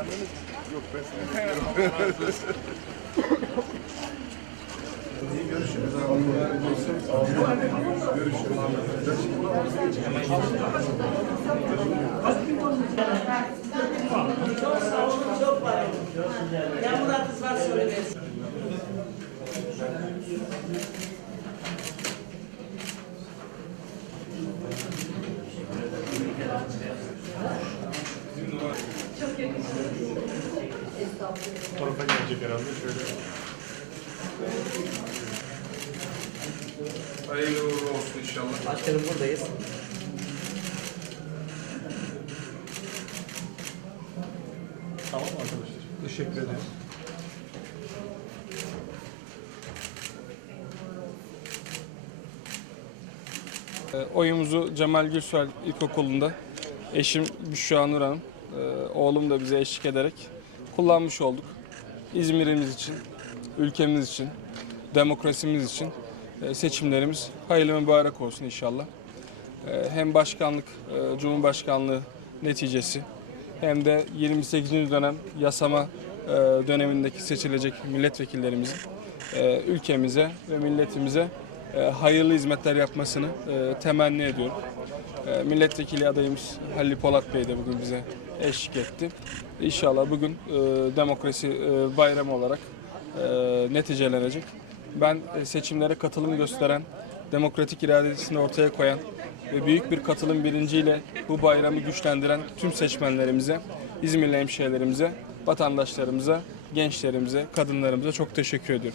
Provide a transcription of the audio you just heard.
Yok ben Görüşürüz. Görüşürüz. Ya Murat Isvar söylemesin. Tarafa gelecek herhalde şöyle. Hayırlı uğurlu olsun inşallah. Başkanım buradayız. Tamam mı arkadaşlar? Teşekkür ederim. E, Oyumuzu Cemal Gürsel İlkokulu'nda eşim Büşra Nur Hanım, oğlum da bize eşlik ederek kullanmış olduk. İzmir'imiz için, ülkemiz için, demokrasimiz için e, seçimlerimiz hayırlı mübarek olsun inşallah. E, Hem başkanlık, e, cumhurbaşkanlığı neticesi hem de 28. dönem yasama e, dönemindeki seçilecek milletvekillerimizin ülkemize ve milletimize hayırlı hizmetler yapmasını temenni ediyorum. E, Milletvekili adayımız Halil Polat Bey de bugün bize eşlik etti. İnşallah bugün e, demokrasi e, bayramı olarak e, neticelenecek. Ben e, seçimlere katılım gösteren, demokratik iradesini ortaya koyan ve büyük bir katılım bilinciyle bu bayramı güçlendiren tüm seçmenlerimize, İzmirli hemşehrilerimize, vatandaşlarımıza, gençlerimize, kadınlarımıza çok teşekkür ediyorum.